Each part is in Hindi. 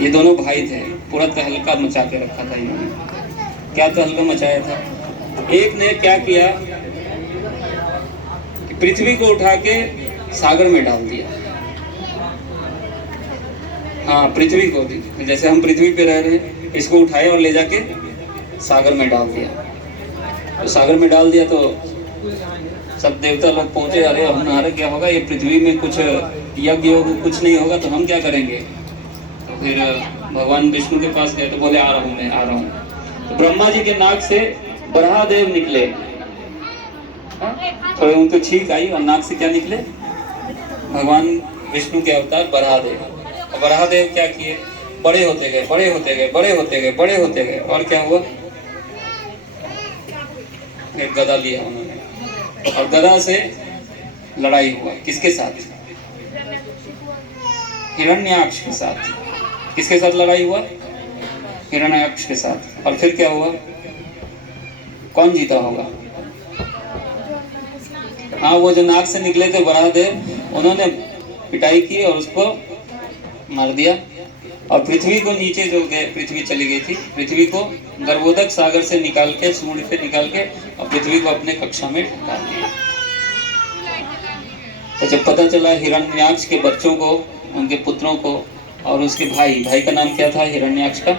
ये दोनों भाई थे, पूरा तहलका मचा के रखा था इन्होंने। क्या तहलका मचाया था? एक ने क्या किया कि पृथ्वी को उठा के सागर में डाल दिया। हाँ, पृथ्वी को, जैसे हम पृथ्वी पे रह रहे हैं, इसको उठाया और ले जाके सागर में डाल दिया। तो सागर में डाल दिया तो सब देवता लोग पहुंचे, अरे हमारा क्या होगा, ये पृथ्वी में कुछ यज्ञ योग कुछ नहीं होगा तो हम क्या करेंगे। तो फिर भगवान विष्णु के पास गए तो बोले आ रहा हूँ, मैं आ रहा हूँ। तो ब्रह्मा जी के नाक से बराहदेव निकले, थोड़े उनको छींक आई और नाक से क्या निकले, भगवान विष्णु के अवतार बराहदेव। और बराहदेव क्या किए, बड़े होते गए, बड़े होते गए, बड़े होते गए, बड़े होते गए, और क्या हुआ, एक गदा लिया उन्होंने और गदा से लड़ाई हुआ। किसके साथ? हिरण्याक्ष के साथ। किसके साथ लड़ाई हुआ? हिरण्याक्ष के साथ। और फिर क्या हुआ, कौन जीता होगा? हाँ, वो जो नाक से निकले थे बराहदेव, उन्होंने पिटाई की और उसको मार दिया। और पृथ्वी को नीचे जो गए, पृथ्वी चली गई थी, पृथ्वी को गर्भोदक सागर से निकाल के, सूर्य से निकाल के, और पृथ्वी को अपने कक्षा में डाल दिया। तो जब पता चला हिरण्याक्ष के बच्चों को, उनके पुत्रों को, और उसके भाई का नाम क्या था हिरण्याक्ष का?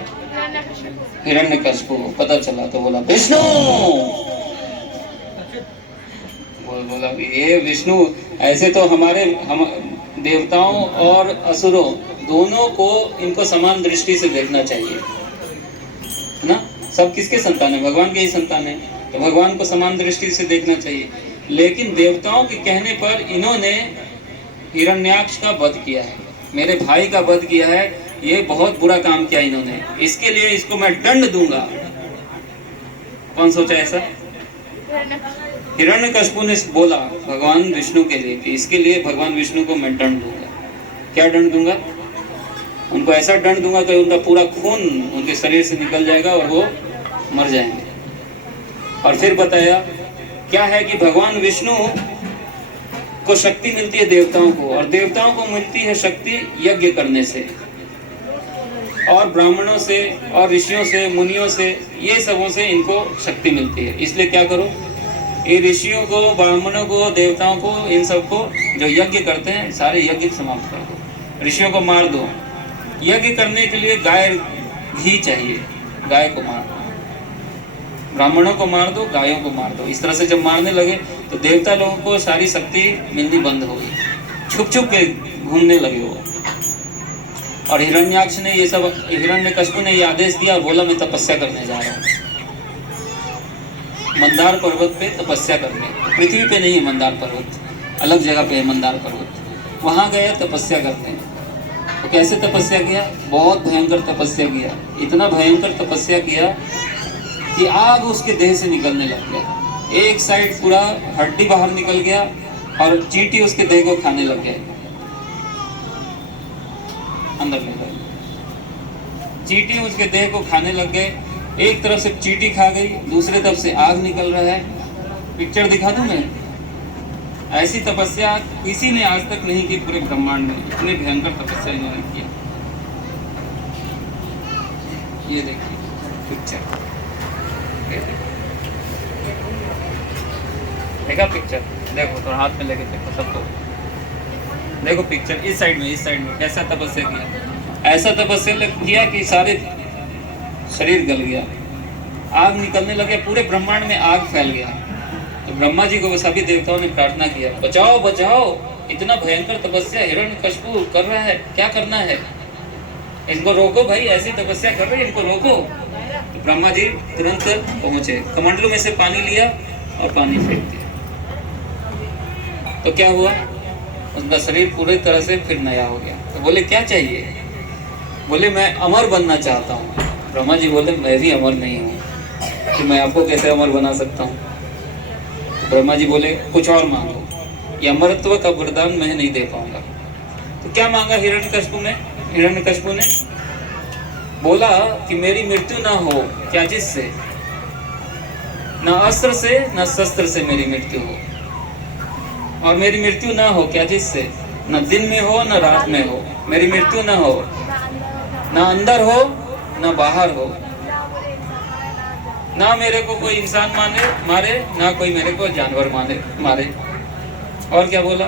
हिरण्यकशिपु को पता चला तो बोला विष्णु, बोला ये विष्णु, ऐसे तो हमारे हम देवताओं और असुरों दोनों को, इनको समान दृष्टि से देखना चाहिए, है ना। सब किसके संतान है? भगवान के ही संतान है, तो भगवान को समान दृष्टि से देखना चाहिए। लेकिन देवताओं के कहने पर इन्होंने हिरण्याक्ष का वध किया है, मेरे भाई का वध किया है, ये बहुत बुरा काम किया इन्होंने, इसके लिए इसको मैं दंड दूंगा। कौन सोचा ऐसा? हिरण्यकशिपु ने बोला भगवान विष्णु के लिए कि इसके लिए भगवान विष्णु को मैं दंड दूंगा। क्या दंड दूंगा? उनको ऐसा दंड दूंगा कि उनका पूरा खून उनके शरीर से निकल जाएगा और वो मर जाएंगे। और फिर बताया क्या है कि भगवान विष्णु को शक्ति मिलती है देवताओं को, और देवताओं को मिलती है शक्ति यज्ञ करने से, और ब्राह्मणों से और ऋषियों से, मुनियों से, ये सबों से इनको शक्ति मिलती है। इसलिए क्या करो, ये ऋषियों को, ब्राह्मणों को, देवताओं को, इन सबको जो यज्ञ करते हैं सारे यज्ञ समाप्त कर दो, ऋषियों को मार दो। यज्ञ करने के लिए गाय घी चाहिए, गाय को मार दो, ब्राह्मणों को मार दो, गायों को मार दो। इस तरह से जब मारने लगे तो देवता लोगों को सारी शक्ति मिलनी बंद हो गई, छुप छुप के घूमने लगे वो। और हिरण्याक्ष ने ये सब, हिरण्यकशिपु ने ये आदेश दिया और बोला मैं तपस्या करने जा रहा हूँ, मंदार पर्वत पे तपस्या करने। पृथ्वी पे नहीं है मंदार पर्वत, अलग जगह पे है मंदार पर्वत, वहाँ गया तपस्या करने। तो कैसे तपस्या किया? बहुत भयंकर तपस्या किया, इतना भयंकर तपस्या किया कि आग उसके देह से निकलने लग गया, एक साइड पूरा हड्डी बाहर निकल गया और चींटी उसके देह को खाने लग गया, अंदर ले गए, चींटी उसके देह को खाने लग गए। एक तरफ से चींटी खा गई, दूसरे तरफ से आग निकल रहा है। पिक्चर दिखा दूं मैं? ऐसी तपस्या किसी ने आज तक नहीं की पूरे ब्रह्मांड में, इतने भयंकर तपस्या इन्होंने किया। ये देखिए पिक्चर, देखा पिक्चर? देखो तो हाथ में लेके देखो सबको, देखो पिक्चर, इस साइड में कैसा तपस्या किया। ऐसा तपस्या किया कि सारे शरीर गल गया, आग निकलने लगे, पूरे ब्रह्मांड में आग फैल गया। तो ब्रह्मा जी को सभी देवताओं ने प्रार्थना किया, बचाओ बचाओ, इतना भयंकर तपस्या हिरण्यकशिपु कर रहा है, क्या करना है, इनको रोको भाई, ऐसी तपस्या कर रहे हैं, इनको रोको। तो ब्रह्मा जी तुरंत पहुंचे, कमंडलू में से पानी लिया और पानी फेंक दिया। तो क्या हुआ, उनका शरीर पूरी तरह से फिर नया हो गया। तो बोले क्या चाहिए? बोले मैं अमर बनना चाहता हूँ। ब्रह्मा जी बोले मैं भी अमर नहीं हूँ, कि मैं आपको कैसे अमर बना सकता हूँ। तो ब्रह्मा जी बोले कुछ और मांगो, ये अमरत्व का वरदान मैं नहीं दे पाऊंगा। तो क्या मांगा हिरण्यकशिपु ने बोला कि मेरी मृत्यु ना हो, क्या जिससे, ना अस्त्र से ना शस्त्र से मेरी मृत्यु हो, और मेरी मृत्यु ना हो क्या जिससे, न दिन में हो न रात में हो, मेरी मृत्यु ना हो, ना अंदर हो ना बाहर हो, ना मेरे को कोई इंसान मारे ना कोई मेरे को जानवर मारे। और क्या बोला,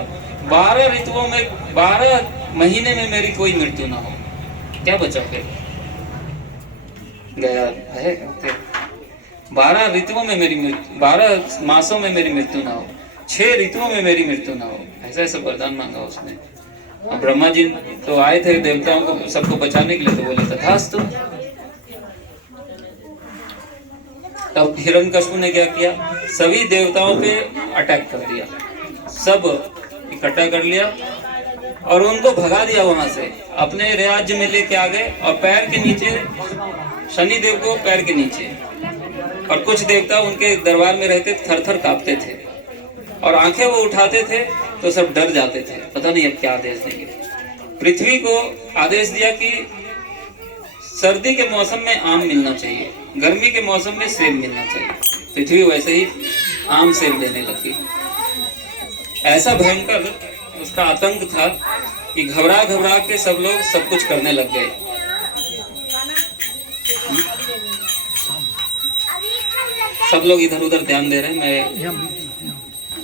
12 ऋतुओं में 12 महीने में मेरी कोई मृत्यु ना हो। क्या बचा फिर, गया है। 12 ऋतुओं में मेरी मृत्यु, 12 मासों में मेरी मृत्यु ना हो, 6 ऋतुओं में मेरी मृत्यु ना हो, ऐसा ऐसा वरदान मांगा उसने। अब ब्रह्मा जी तो आए थे देवताओं को सबको बचाने के लिए, तो बोले तथास्तु। तब हिरण्यकशिपु ने क्या किया, सभी देवताओं पे अटैक कर दिया, सब इकट्ठा कर लिया और उनको भगा दिया वहां से, अपने राज्य में लेके आ गए। और पैर के नीचे, शनि देव को पैर के नीचे, और कुछ देवता उनके दरबार में रहते थर थर कांपते थे, और आंखें वो उठाते थे तो सब डर जाते थे, पता नहीं अब क्या आदेश देंगे। पृथ्वी को आदेश दिया कि सर्दी के मौसम में आम मिलना चाहिए, गर्मी के मौसम में सेब मिलना चाहिए। पृथ्वी वैसे ही आम सेब देने लगी। ऐसा भयंकर उसका आतंक था कि घबरा घबरा के सब लोग सब कुछ करने लग गए। सब लोग इधर उधर ध्यान दे रहे हैं, मैं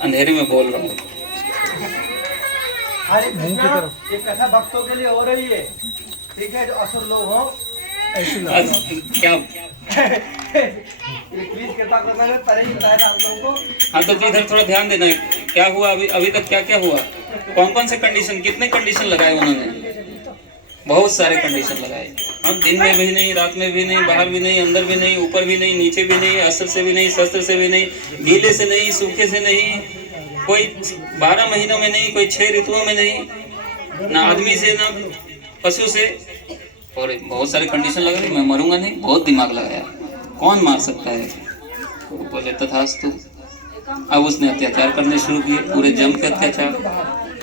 अंधेरे में बोल रहा हूँ। ये कथा भक्तों के लिए हो रही है, ठीक है, जो असुर लोग हो क्या प्लीज कृपा कर, मैंने पहले ही बताया था आप लोगों को। हाँ तो इधर थोड़ा ध्यान देना है, क्या हुआ अभी तक, क्या क्या हुआ, कौन कौन से कंडीशन, कितने कंडीशन लगाए उन्होंने, बहुत सारे कंडीशन लगाए। हम दिन में भी नहीं, रात में भी नहीं, बाहर भी नहीं, अंदर भी नहीं, ऊपर भी नहीं, नीचे भी नहीं, अस्त्र से भी नहीं, शस्त्र से भी नहीं, गीले से नहीं, सूखे से नहीं, कोई 12 महीनों में नहीं, कोई 6 ऋतुओं में नहीं, ना आदमी से ना पशु से, और बहुत सारे कंडीशन लगाए। मैं मरूंगा नहीं, बहुत दिमाग लगाया, कौन मार सकता है। तो बोले तथास्तु। अब उसने अत्याचार करने शुरू किए, पूरे जम के अत्याचार।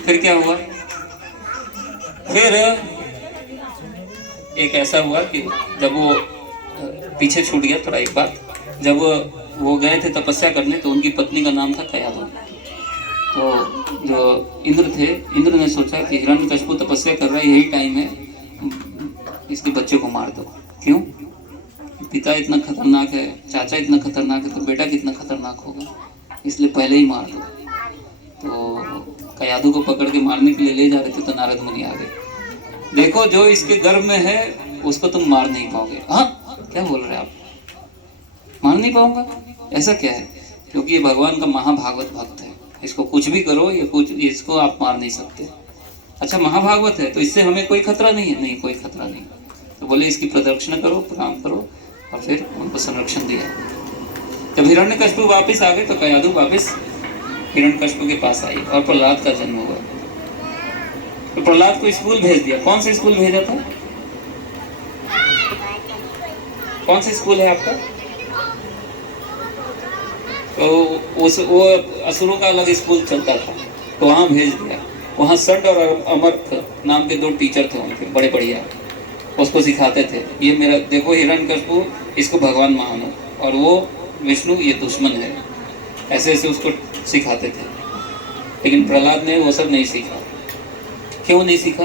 फिर क्या हुआ, फिर एक ऐसा हुआ कि जब वो पीछे छूट गया थोड़ा एक बात, जब वो गए थे तपस्या करने, तो उनकी पत्नी का नाम था कयाधु। तो जो इंद्र थे, इंद्र ने सोचा कि हिरण्यकशिपु तपस्या कर रहा है, यही टाइम है, इसके बच्चे को मार दो। क्यों, पिता इतना खतरनाक है, चाचा इतना खतरनाक है, तो बेटा कितना खतरनाक होगा, इसलिए पहले ही मार दो। तो कयाधु को पकड़ के मारने के लिए ले जा रहे थे, तो नारद मुनि आ गए। देखो जो इसके गर्भ में है उसको तुम मार नहीं पाओगे। हाँ, क्या बोल रहे हैं आप, मार नहीं पाऊंगा, ऐसा क्या है, क्योंकि ये भगवान का महाभागवत भक्त है, इसको कुछ भी करो, ये कुछ, इसको आप मार नहीं सकते। अच्छा महाभागवत है तो इससे हमें कोई खतरा नहीं है, नहीं कोई खतरा नहीं। तो बोले इसकी प्रदक्षिणा करो, प्रणाम करो, और फिर उनको संरक्षण दिया। जब हिरण्यकशिपु वापस आ गए तो कयाधु वापस हिरण्यकशिपु के पास आई और प्रहलाद का जन्म हुआ। तो प्रहलाद को स्कूल भेज दिया। कौन सा स्कूल भेजा था, कौन सा स्कूल है आपका, तो वो असुरों का अलग स्कूल चलता था, तो वहाँ भेज दिया। वहाँ सट और अमर्थ नाम के 2 टीचर थे उनके, बड़े बढ़िया, उसको सिखाते थे, ये मेरा देखो हिरण्यकशिपु, इसको भगवान मानो, और वो विष्णु ये दुश्मन है, ऐसे ऐसे उसको सिखाते थे। लेकिन प्रहलाद ने वो सब नहीं सीखा। क्यों नहीं सीखा,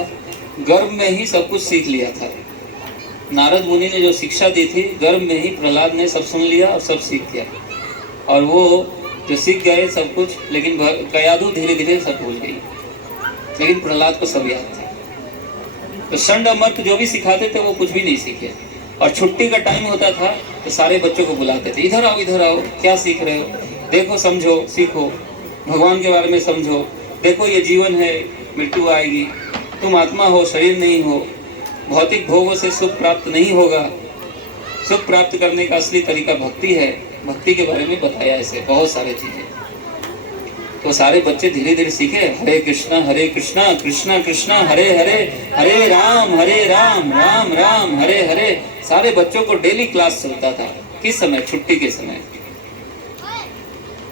गर्भ में ही सब कुछ सीख लिया था। नारद मुनि ने जो शिक्षा दी थी, गर्भ में ही प्रहलाद ने सब सुन लिया और सब सीख गया, और वो जो सीख गए सब कुछ, लेकिन कयाधु धीरे धीरे सब भूल गई, लेकिन प्रहलाद को सब याद था। तो षंड अमर्थ जो भी सिखाते थे वो कुछ भी नहीं सीखे। और छुट्टी का टाइम होता था तो सारे बच्चों को बुलाते थे, इधर आओ, क्या सीख रहे हो, देखो, समझो, सीखो, भगवान के बारे में समझो, देखो ये जीवन है, मृत्यु आएगी, तुम आत्मा हो, शरीर नहीं हो, भौतिक भोगों से सुख प्राप्त नहीं होगा, सुख प्राप्त करने का असली तरीका भक्ति है। भक्ति के बारे में बताया ऐसे बहुत सारे चीजें। तो सारे बच्चे धीरे धीरे सीखे, हरे कृष्णा कृष्णा कृष्णा हरे हरे, हरे राम राम राम हरे हरे। सारे बच्चों को डेली क्लास चलता था। किस समय, छुट्टी के समय।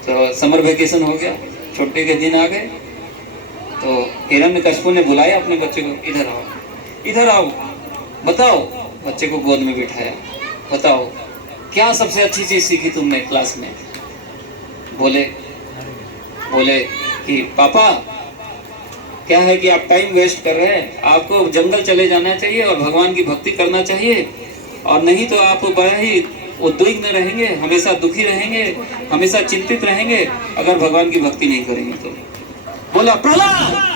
तो समर वेकेशन हो गया, छुट्टी के दिन आ गए, तो हिरण्यकशिपु ने बुलाया अपने बच्चे को, इधर आओ, बताओ। बच्चे को गोद में बिठाया, बताओ क्या सबसे अच्छी चीज सीखी तुमने क्लास में। बोले कि पापा क्या है कि आप टाइम वेस्ट कर रहे हैं। आपको जंगल चले जाना चाहिए और भगवान की भक्ति करना चाहिए, और नहीं तो आप बड़ा ही उद्विग्न रहेंगे, हमेशा दुखी रहेंगे, हमेशा चिंतित रहेंगे अगर भगवान की भक्ति नहीं करेंगे तो। बोला प्रहलाद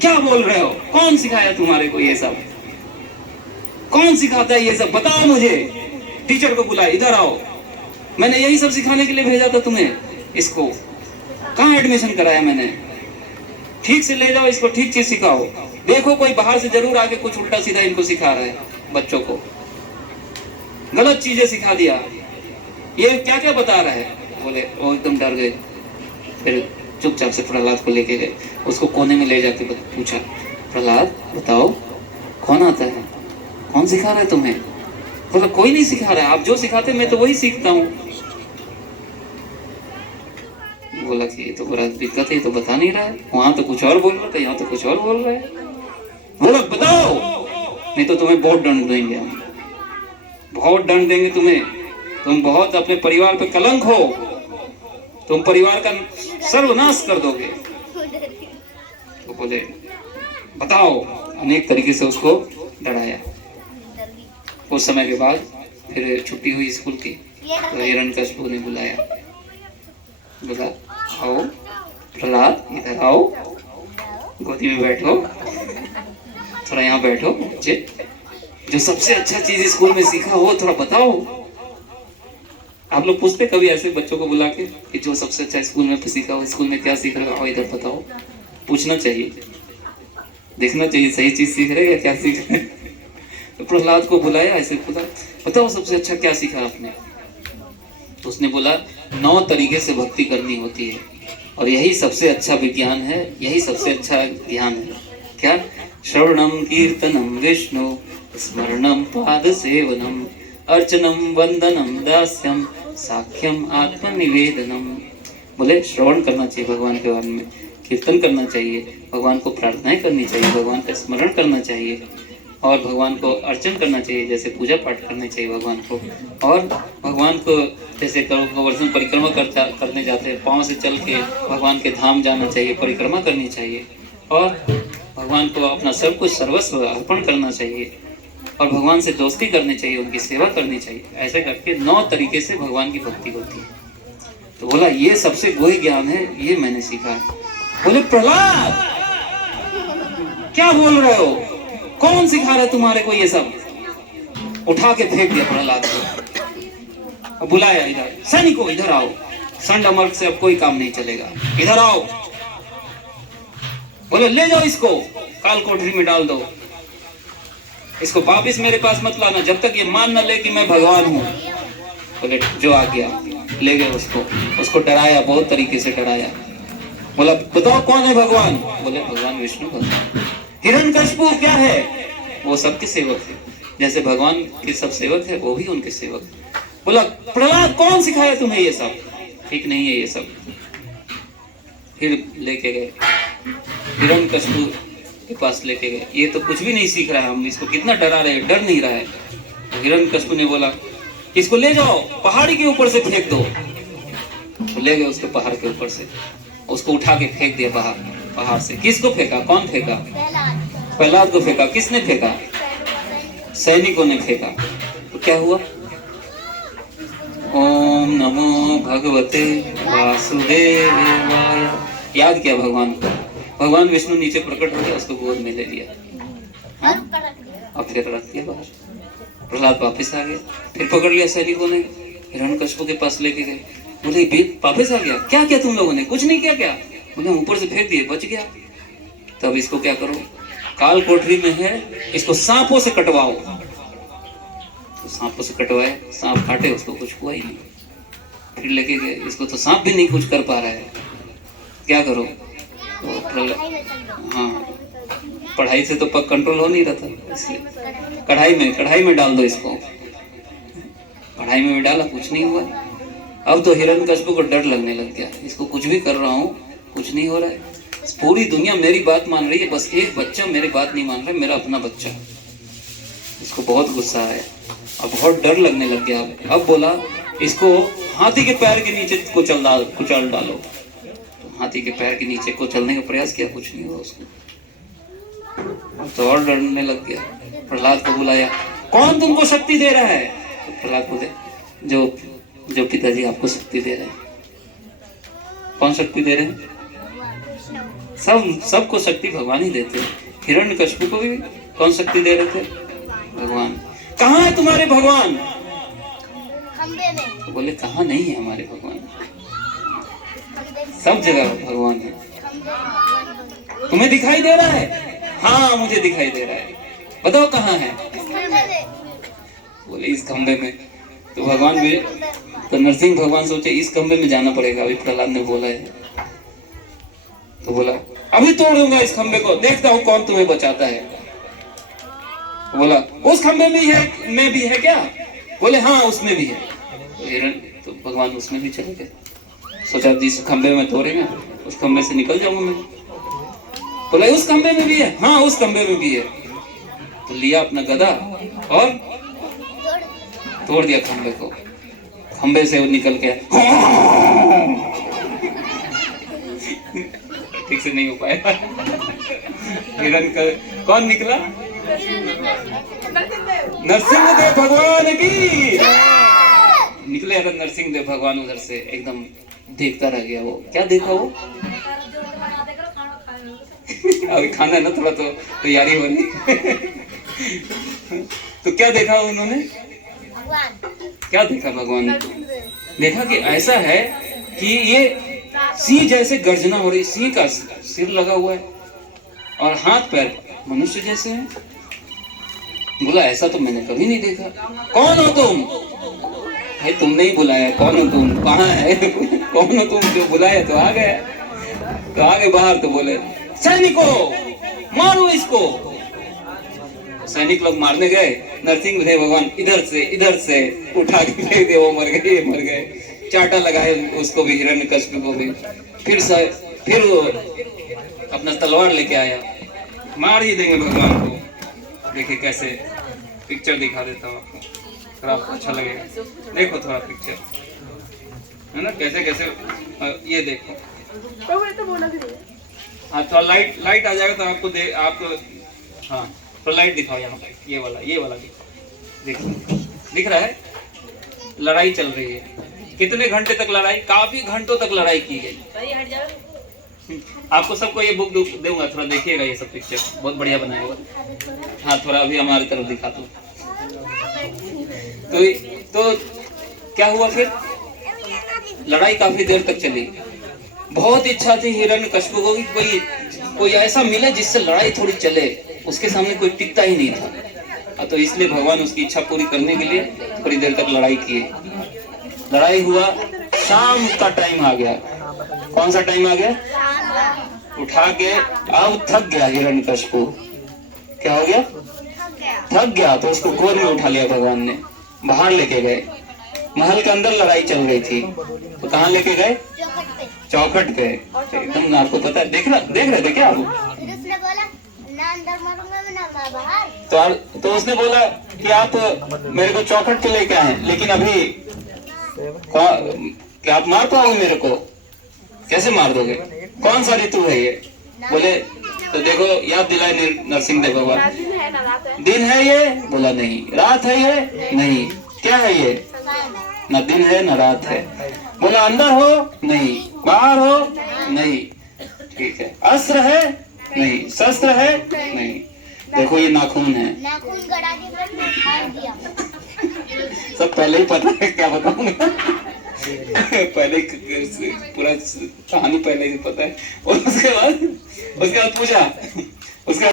क्या बोल रहे हो, कौन सिखाया तुम्हारे को ये सब, कौन सिखाता है ये सब, बताओ मुझे। टीचर को बुला, इधर आओ, मैंने यही सब सिखाने के लिए भेजा था तुम्हें। इसको कहाँ एडमिशन कराया मैंने, ठीक से ले जाओ इसको, ठीक चीज सिखाओ। देखो कोई बाहर से जरूर आके कुछ उल्टा सीधा इनको सिखा रहा है, बच्चों को गलत चीजें सिखा दिया। ये क्या क्या बता रहा है। बोले वो एकदम डर गए, फिर चुपचाप से प्रहलाद को लेके गए, उसको कोने में ले जाके पूछा, प्रहलाद बताओ कौन आता है, कौन सिखा रहा है तुम्हें। बोला कोई नहीं सिखा रहा है, आप जो सिखाते मैं तो वही सीखता हूँ। बोला कि ये तो बड़ा दिक्कत है, ये तो बता नहीं रहा है, वहां तो कुछ और बोल रहा था, यहाँ तो कुछ और बोल रहा है। बोला बताओ नहीं तो तुम्हें बहुत दंड देंगे हम, बहुत दंड देंगे तुम्हें, तुम बहुत अपने परिवार पे कलंक हो, तुम परिवार का सर्वनाश कर दोगे। तो बोले बताओ, अनेक तरीके से उसको डराया। कुछ समय के बाद फिर छुट्टी हुई स्कूल की, तो हिरण्यकशिपु ने बुलाया, बोला आओ प्रहलाद इधर आओ, गोदी में बैठो, थोड़ा यहाँ बैठो, बच्चे जो सबसे अच्छा चीज स्कूल में सीखा हो थोड़ा बताओ। आप लोग पूछते कभी ऐसे बच्चों को बुला के कि जो सबसे अच्छा स्कूल में सीखा हो, स्कूल में क्या सीख रहे हो, इधर बताओ। पूछना चाहिए, देखना चाहिए सही चीज सीख रहे या क्या सीख रहे। तो प्रहलाद को बुलाया, ऐसे बोला बताओ सबसे अच्छा क्या सीखा आपने। तो उसने बोला 9 तरीके से भक्ति करनी होती है, और यही सबसे अच्छा विज्ञान है, यही सबसे अच्छा ध्यान है। क्या? श्रवणम कीर्तनम विष्णु, स्मरणम पाद सेवनम, अर्चनम वंदनम दास्यम, साख्यम आत्मनिवेदनम। बोले श्रवण करना चाहिए भगवान के बारे में, कीर्तन करना चाहिए, भगवान को प्रार्थनाएं करनी चाहिए, भगवान का स्मरण करना चाहिए, और भगवान को अर्चन करना चाहिए, जैसे पूजा पाठ करना चाहिए भगवान को, और भगवान को जैसे गोवर्धन परिक्रमा करने जाते हैं, पाँव से चल के भगवान के धाम जाना चाहिए, परिक्रमा करनी चाहिए, और भगवान को अपना सब कुछ सर्वस्व अर्पण करना चाहिए, और भगवान से दोस्ती करनी चाहिए, उनकी सेवा करनी चाहिए। ऐसे करके 9 तरीके से भगवान की भक्ति होती है। तो बोला ये सबसे गोई ज्ञान है, ये मैंने सीखा है। बोले प्रहलाद क्या बोल रहे हो, कौन सिखा रहा है तुम्हारे को ये सब। उठा के फेंक दिया प्रहलाद को, बुलाया इधर, सैनिकों इधर आओ, संड अमर्क से अब कोई काम नहीं चलेगा, इधर आओ। बोले ले जाओ इसको, काल कोठरी में डाल दो, इसको वापिस मेरे पास मत लाना जब तक ये मान न ले कि मैं भगवान हूँ। बोले जो आ गया, ले गए उसको डराया, बहुत तरीके से डराया। बोला बताओ कौन है भगवान। बोले भगवान विष्णु भगवान। हिरण्यकशिपु क्या है, वो सबके सेवक है, जैसे भगवान के सब सेवक है वो भी उनके सेवक। बोला प्रहलाद कौन सिखाया तुम्हें ये सब, ठीक नहीं है ये सब। फिर लेके गए हिरण्यकशिपु के पास, लेके गए, ये तो कुछ भी नहीं सीख रहा है, हम इसको कितना डरा रहे हैं, डर नहीं रहा है। तो हिरण्यकशिपु ने बोला इसको ले जाओ, पहाड़ी के ऊपर से फेंक दो। तो ले गए उसको पहाड़ के ऊपर से, उसको उठा के फेंक दिया पहाड़ से। किसको फेंका, कौन फेंका, प्रहलाद को फेंका। किसने फेंका, सैनिकों ने फेंका। तो क्या हुआ, ओम नमो भगवते वासुदेवाय, याद किया भगवान को, भगवान विष्णु नीचे प्रकट हो गया, उसको गोद में ले लिया, और फिर रख दिया बाहर। प्रहलाद वापस आ गया, फिर पकड़ लिया सैनिकों ने, हिरण्यकशिपु के पास लेके गए। बोले वापस आ गया, क्या किया तुम लोगों ने, कुछ नहीं किया क्या। बोले ऊपर से फेंक दिए, बच गया। तब इसको क्या करो, काल कोठरी में है, इसको सांपों से कटवाओ। तो सांपों से कटवाए, सांप काटे, उसको कुछ हुआ ही नहीं। फिर लेके गए, इसको तो सांप भी नहीं कुछ कर पा रहा है, क्या करो। हाँ, पढ़ाई से तो पग कंट्रोल हो नहीं रहा था, इसलिए कढ़ाई में डाल दो इसको। कढ़ाई में भी डाला, कुछ नहीं हुआ। अब तो हिरण्यकशिपु को डर लगने लग गया, इसको कुछ भी कर रहा हूँ कुछ नहीं हो रहा है, पूरी दुनिया मेरी बात मान रही है, बस एक बच्चा मेरी बात नहीं मान रहा है, मेरा अपना बच्चा। इसको बहुत गुस्सा है, अब बहुत डर लगने लग गया। अब बोला इसको हाथी के पैर के नीचे कुचल डालो। तो हाथी के पैर के नीचे को चलने का प्रयास किया, कुछ नहीं हुआ उसको। तो और डरने लग गया। प्रहलाद को बुलाया, कौन तुमको शक्ति दे रहा है? तो प्रहलाद बोले, जो पिताजी आपको शक्ति दे रहे हैं। कौन शक्ति दे रहे हैं? सबको शक्ति भगवान ही देते हैं। हिरण्यकशिपु को भी कौन शक्ति दे रहे थे? भगवान। कहाँ है तुम्हारे भगवान? खंबे में। तो बोले कहाँ नहीं है हमारे भगवान, सब जगह भगवान है। तुम्हें दिखाई दे रहा है? हाँ मुझे दिखाई दे रहा है, बताओ कहाँ है? बोले इस खंबे में। तो भगवान भी, तो नरसिंह भगवान सोचे इस खंबे में जाना पड़ेगा, अभी प्रहलाद ने बोला है। तो बोला अभी तोड़ दूंगा इस खंबे को, देखता हूँ कौन तुम्हें बचाता है। तो बोला उस खंबे में भी है क्या? बोले हाँ उसमें भी है। तो भगवान उसमें भी चले गए। सोचा जिस खंबे में तोड़ेंगे उस खंबे से निकल जाऊंगा मैं। बोला उस खंबे में भी है? हाँ उस खंबे में भी है। तो लिया अपना गदा और तोड़ दिया खंबे को। खंबे से वो निकल के ठीक से नहीं हो पाया। हिरण का कौन निकला? नरसिंहदेव भगवान की। निकले अगर नरसिंहदेव भगवान उधर से, एकदम देखता रह गया। वो क्या देखा वो? अभी खाना है ना, थोड़ा तो तैयारी हो रही। तो क्या देखा उन्होंने? क्या देखा भगवान ने? देखा कि ऐसा है कि ये सिंह जैसे गर्जना हो रही, सिंह का सिर लगा हुआ है और हाथ पैर मनुष्य जैसे हैं। बोला ऐसा तो मैंने कभी नहीं देखा। कौन हो तुम? भाई तुमने ही बुलाया, कौन हो तुम? कहाँ है? कौन हो तुम? जो बुलाया तो आ गया। तो आगे बाहर तो बोले सैनिकों मारो इसको। सैनिक लोग मारने गए। नरसिंहदेव भगवान इधर से उठा के फेंक दिया, वो मर गए। चाटा लगाए उसको भी, हिरण्यकशिपु को भी। फिर वो अपना तलवार लेके आया, मार ही देंगे भगवान को। देखिए कैसे पिक्चर दिखा देता हूँ आपको, थोड़ा आपको अच्छा लगेगा। देखो थोड़ा पिक्चर है ना, कैसे ये देखो। हाँ थोड़ा लाइट आ जाएगा तो आपको हाँ तो लाइट दिखाओ यहाँ पे। ये वाला देखो, दिख रहा है? लड़ाई चल रही है। कितने घंटे तक लड़ाई? काफी घंटों तक लड़ाई की गई। आपको सबको ये बुक दूंगा, थोड़ा देखिएगा ये सब पिक्चर, बहुत बढ़िया बनाया हुआ। हाँ थोड़ा अभी हमारी तरफ दिखा दो। तो क्या हुआ फिर? लड़ाई काफी देर तक चली। बहुत इच्छा थी हिरण्यकशिपु को कि कोई ऐसा मिले जिससे लड़ाई थोड़ी चले। उसके सामने कोई टिकता ही नहीं था। तो इसलिए भगवान उसकी इच्छा पूरी करने के लिए थोड़ी देर तक लड़ाई किए। लड़ाई हुआ, शाम का टाइम आ गया। कौन सा टाइम आ गया? उठा के अब थक गया हिरण्यकशिपु। क्या हो गया? थक गया। तो उसको गोद में उठा लिया भगवान ने, बाहर लेके गए। महल के अंदर लड़ाई चल रही थी, तो कहाँ लेके गए? चौखट गए। एकदम आपको पता है, देख रहे थे क्या आप? तो उसने बोला कि आप मेरे को चौखट पे लेके आए, लेकिन अभी क्या आप मार पाओगे मेरे को? कैसे मार दोगे? कौन सा ऋतु है ये? बोले तो देखो याद दिलाए नरसिंहदेव भगवान। दिन है ये? बोला नहीं। रात है ये? नहीं। क्या है ये? न दिन है न रात है। बोला अंदर हो? नहीं। बाहर हो? नहीं। ठीक है। अस्त्र है? नहीं। शस्त्र है? नहीं। देखो ये नाखून है। नाखून गड़ा के मार दिया। सब पहले ही पता है, क्या बताऊंगा। पहले पूरा कहानी पहले ही पता है। और उसके बाद पूछा